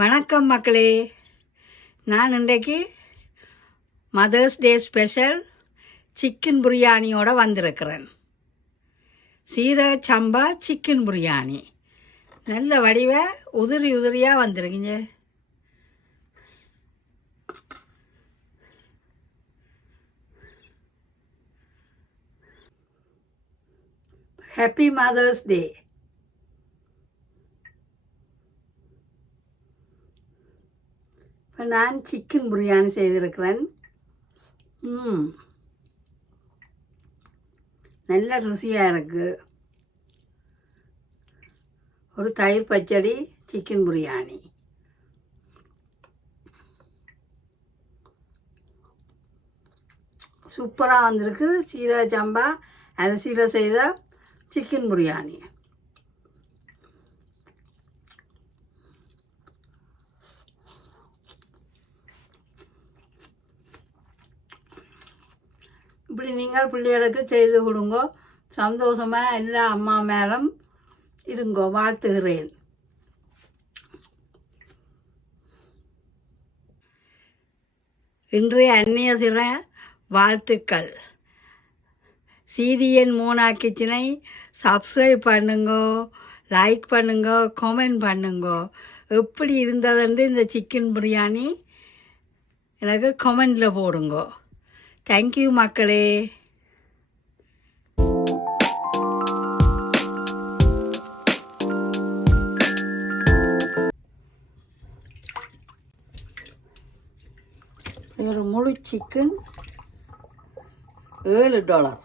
வணக்கம் மக்களே. நான் இன்றைக்கு மதர்ஸ் டே ஸ்பெஷல் சிக்கன் பிரியாணியோட வந்திருக்கிறேன். சீரக சம்பா சிக்கன் பிரியாணி நல்ல வடிவ உதிரி உதிரியாக வந்துருக்கீங்க. ஹாப்பி மதர்ஸ் டே இப்போ நான் சிக்கன் பிரியாணி செய்திருக்கிறேன். நல்ல ருசியாக இருக்குது ஒரு தயிர் பச்சடி சிக்கன் பிரியாணி சூப்பராக வந்திருக்கு. சீரக சம்பா அரிசியில் செய்த சிக்கன் பிரியாணி இப்படி நீங்கள் பிள்ளைகளுக்கு செய்து கொடுங்கோ. சந்தோஷமாக எல்லா அம்மா மேலும் இருங்கோ வாழ்த்துகிறேன். இன்றைய அந்நிய தின வாழ்த்துக்கள். சீரியன் மூணா கிச்சனை சப்ஸ்கிரைப் பண்ணுங்கோ லைக் பண்ணுங்கோ கமெண்ட் பண்ணுங்கோ. எப்படி இருந்ததுன்ட்டு இந்த சிக்கன் பிரியாணி எனக்கு கமெண்டில் போடுங்கோ. தேங்க்யூ மக்களே. ஒரு முழு சிக்கன் ஏழு டாலர்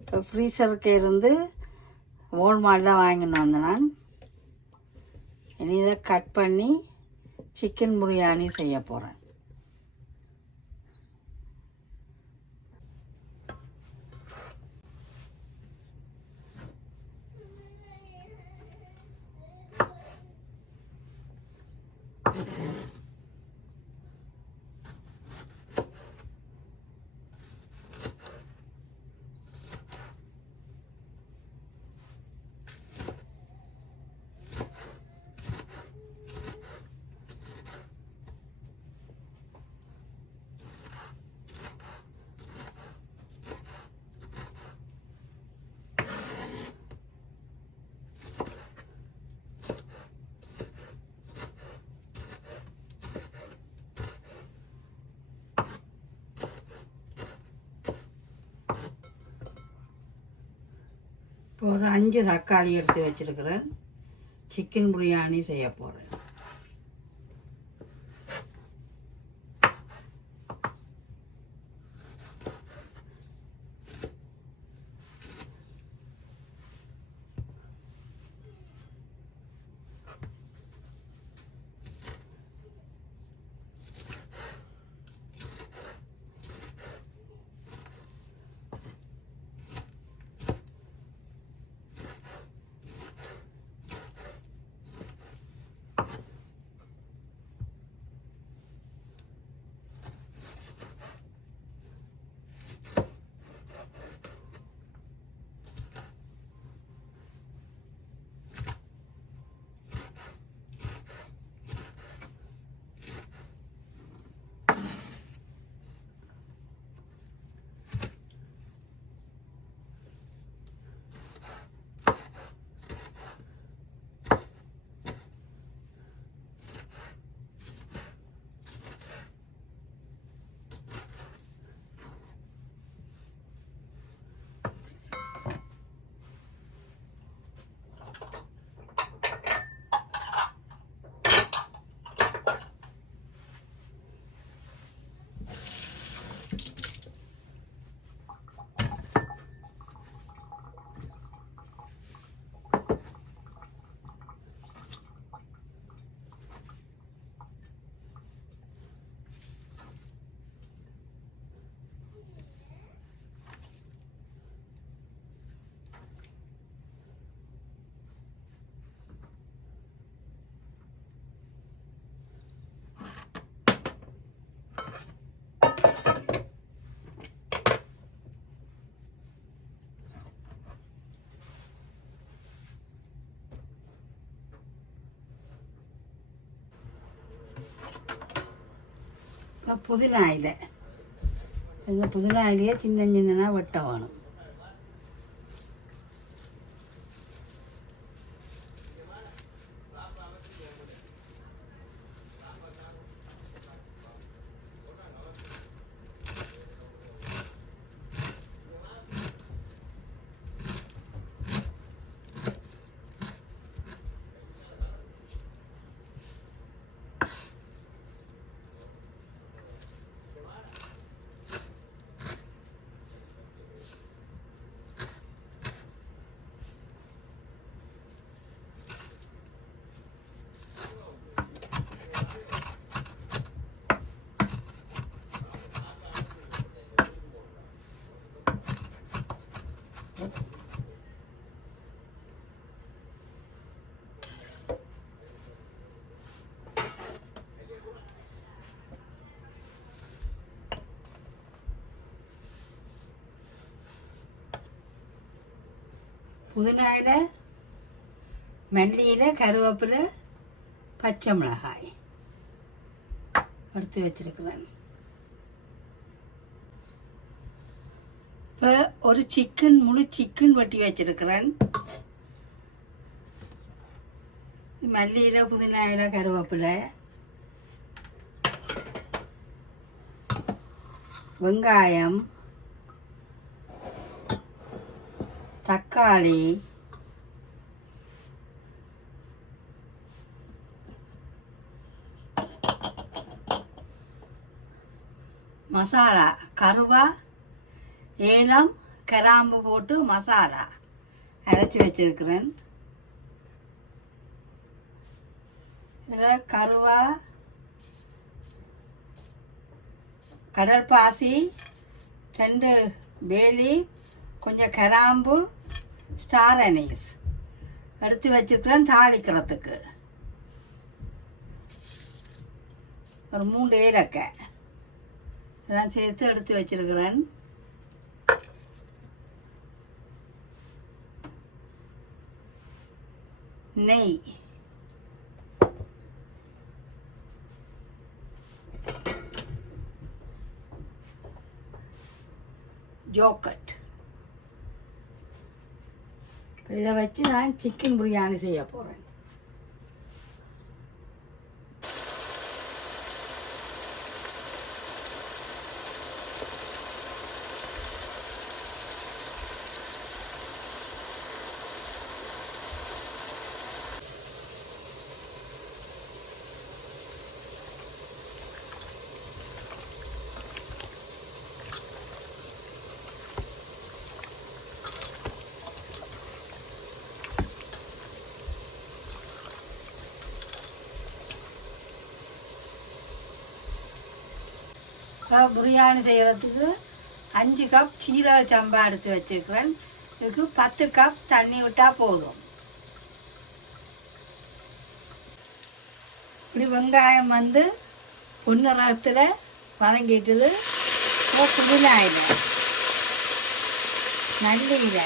இப்போ ஃப்ரீசருக்கு இருந்து வால்மார்ட்டில் வாங்கின்னு வந்தேன் நான். இனி இதை கட் பண்ணி சிக்கன் பிரியாணி செய்ய போகிறேன் இப்போ ஒரு அஞ்சு தக்காளி எடுத்து வச்சுருக்கிறேன். சிக்கன் பிரியாணி செய்ய போகிறேன் புதினா இலை இந்த புதினா இலையை சின்ன சின்னனாக வெட்ட வேணும். புதினா மல்லியில் கருவேப்பில் கருவேப்பிலை பச்சை மிளகாய். எடுத்து வச்சுருக்குறேன் இப்போ ஒரு சிக்கன் முழு சிக்கன் வெட்டி வச்சுருக்குறேன். மல்லியில் புதினாயில் புதினா கருவேப்பிலை. வெங்காயம். தக்காளி. மசாலா. கருவா ஏலம் கிராம்பு போட்டு மசாலா. அரைச்சி வச்சிருக்கிறேன். இதில் கருவா கடற்பாசி ரெண்டு வேலி கொஞ்சம் கிராம்பு ஸ்டார் அனீஸ் எடுத்து வச்சிருக்கிறேன் தாளிக்கிறதுக்கு. ஒரு மூணு ஏலக்காய். இதெல்லாம் சேர்த்து எடுத்து வச்சிருக்கிறேன். நெய். ஜோக்கட் இதை வச்சு நான் சிக்கன் பிரியாணி செய்ய போகிறேன் இப்போ பிரியாணி செய்கிறதுக்கு அஞ்சு கப் சீரக சம்பா எடுத்து வச்சுருக்கிறேன். இதுக்கு பத்து கப் தண்ணி விட்டால் போதும். இப்படி வெங்காயம் வந்து பொண்ணு ரகத்தில் வதங்கிட்டுது. புதினாயில் புதினா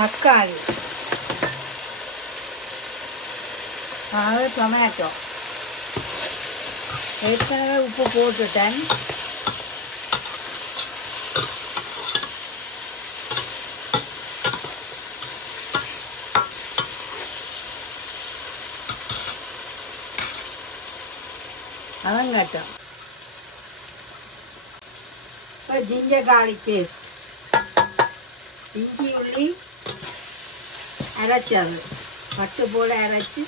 இலை நல்லி இலை தக்காளி அதாவது டொமேட்டோ ஏற்கனவே உப்பு போட்டுட்டேன் அதங்கட்டும் இப்போ ஜிஞ்சர் garlic பேஸ்ட் இஞ்சி உள்ளி அரைச்சி அது. பட்டு போல அரைச்சி.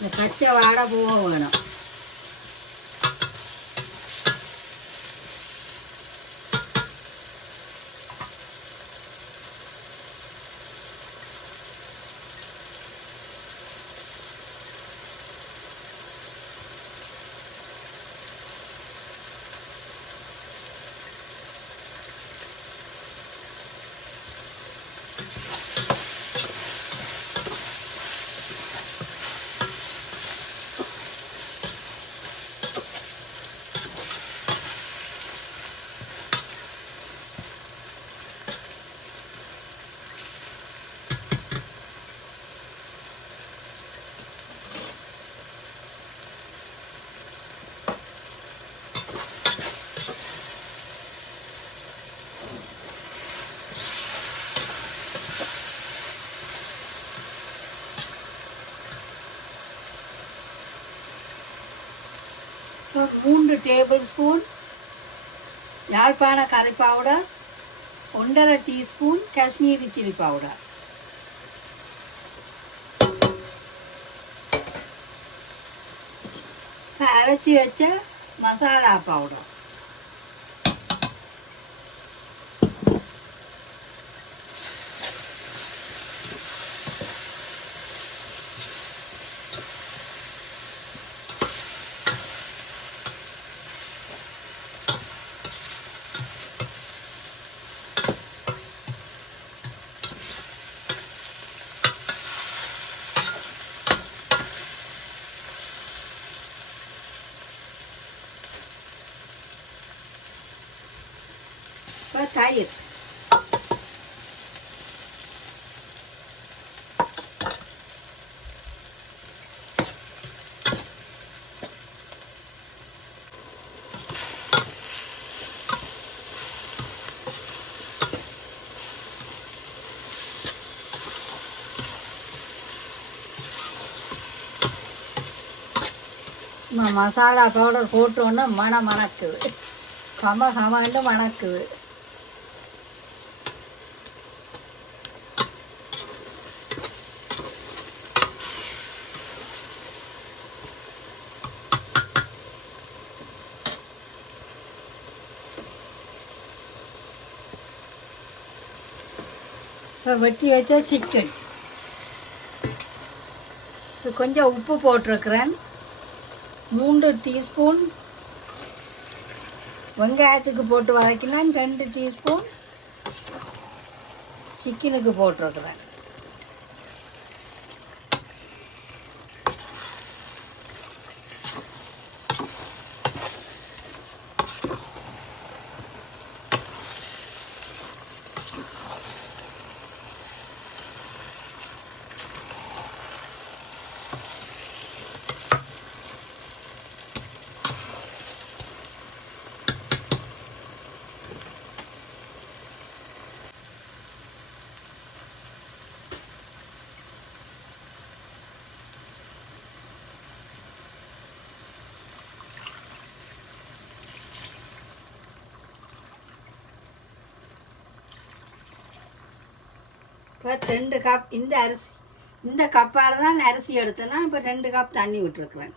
இந்த பச்சை வாடை போக வேணும். மூன்று டேபிள் ஸ்பூன் யாழ்ப்பாண கறி பவுடர் ஒன்றரை டீஸ்பூன் காஷ்மீரி சில்லி பவுடர் அரைச்சி வச்ச மசாலா பவுடர் இப்போ தயிர் ம- மசாலா பவுடர் போட்டோன்னே மனம் மணக்குது. கம கமன்னு மணக்குது. இப்போ வெட்டி வச்ச சிக்கன் இப்போ கொஞ்சம் உப்பு போட்டிருக்கிறேன். மூன்று டீஸ்பூன் வெங்காயத்துக்கு போட்டு வதக்கினா ரெண்டு டீஸ்பூன் சிக்கனுக்கு போட்டிருக்கிறேன். இப்போ ரெண்டு கப் இந்த அரிசி. இந்த கப்பால் தான் அரிசி எடுத்தேன்னா இப்போ ரெண்டு கப் தண்ணி விட்டுருக்குறேன்.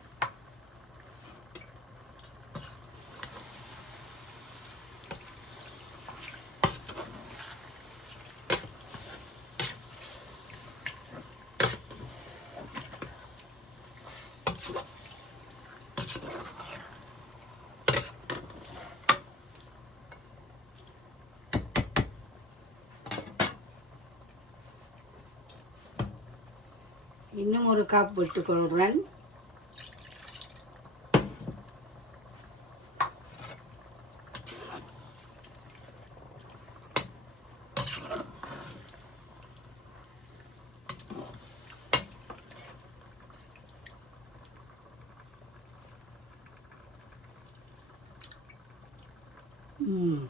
இன்னும் ஒரு காப் விட்டு கொள்கிறேன் ம்.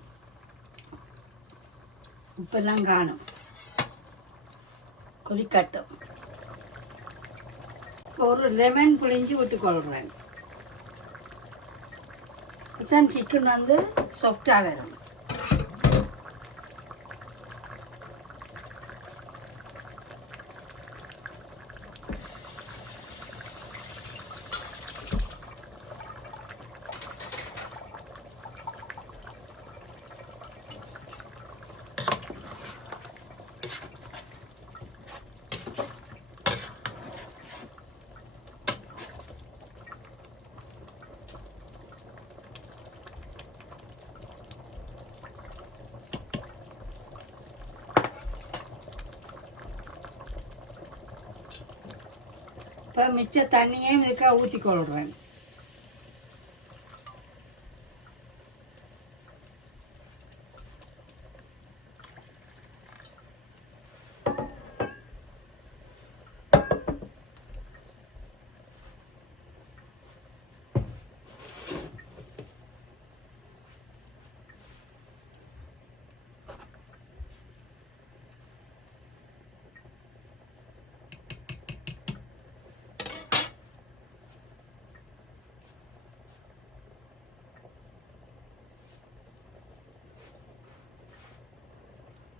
உப்பெல்லாம் காணும். கொதிக்கட்டும். ஒரு லெமன் புழிஞ்சு விட்டுக்கொள்கிறேன் தான் சிக்கன் வந்து சாஃப்டாக வரும். இப்போ மிச்ச தண்ணியே இதுக்காக ஊற்றி கொள்கிறேன்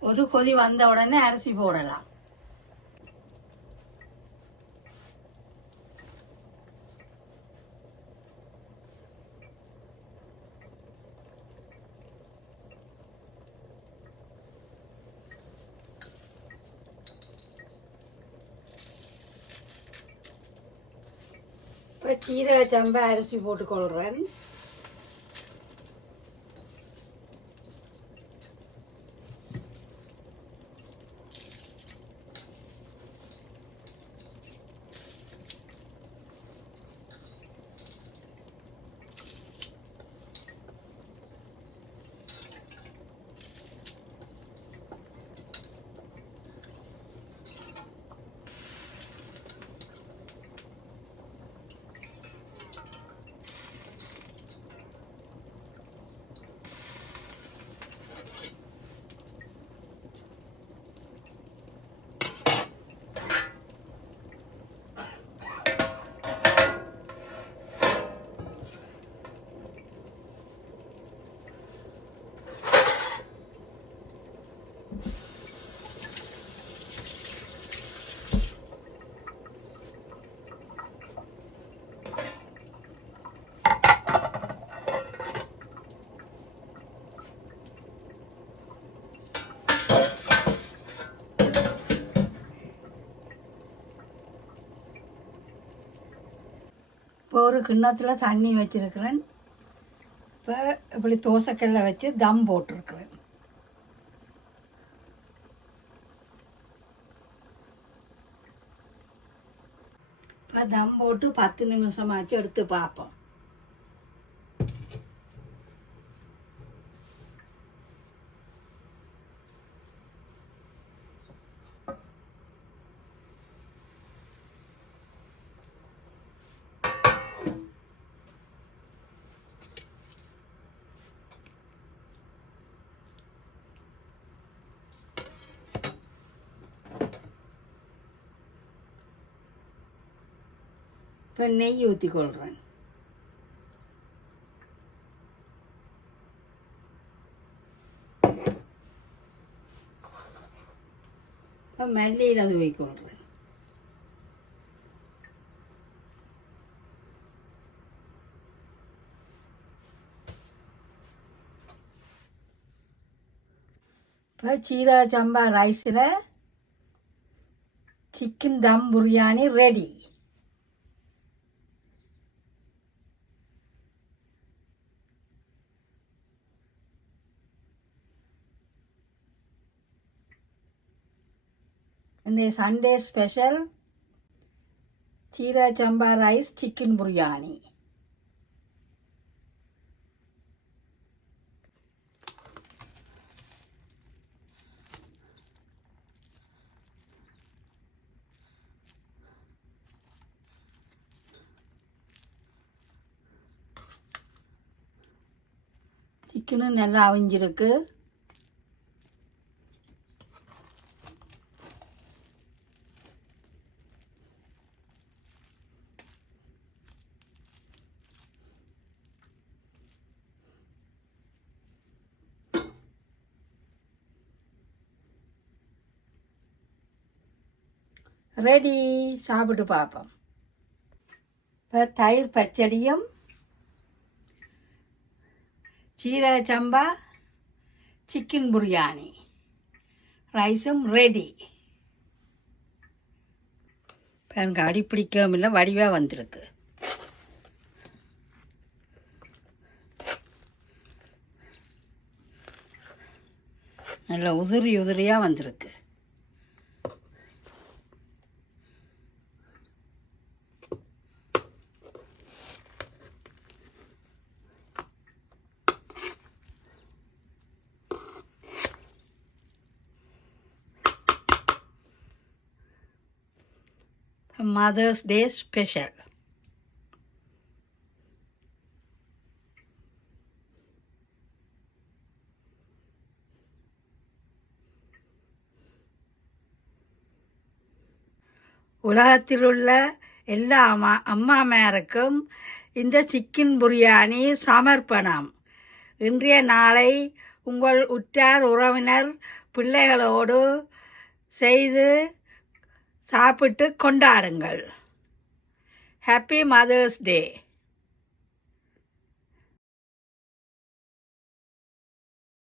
ஒரு கொதி வந்த உடனே அரிசி போடலாம். இப்போ சீரக சம்பா அரிசி போட்டுக்கொள்கிறேன் ஒரு கிண்ணத்தில் தண்ணி வச்சுருக்கிறேன். இப்போ இப்படி தோசைக்கல்ல வச்சு தம் போட்டிருக்கிறேன். இப்போ தம் போட்டு பத்து நிமிஷமாச்சு எடுத்து பார்ப்போம். இப்போ நெய் ஊற்றிக்கொள்கிறேன் இப்போ மல்லியில் அது வைக்கொள்கிறேன் இப்போ சீரா சம்பா ரைஸில் சிக்கன் தம் பிரியாணி ரெடி இந்த சண்டே ஸ்பெஷல் சீரா சம்பா ரைஸ் சிக்கன் பிரியாணி சிக்கனும் நல்லா அவிஞ்சிருக்கு. ரெடி. சாப்பிட்டு பார்ப்போம். இப்போ தயிர் பச்சடியும் சீரக சம்பா சிக்கன் பிரியாணி ரைஸும் ரெடி எனக்கு அடி பிடிக்கவும் இல்லை வடிவாக வந்திருக்கு. நல்ல உதிரி உதிரியாக வந்திருக்கு. மதர்ஸ் டே ஸ்பெஷல் உலகத்தில் உள்ள எல்லா அம்மா அம்மாமாருக்கும் இந்த சிக்கன் பிரியாணி சமர்ப்பணம். இன்றைய நாளை உங்கள் உற்றார் உறவினர் பிள்ளைகளோடு செய்து சாப்பிட்டு கொண்டாடுங்கள். Happy mother's day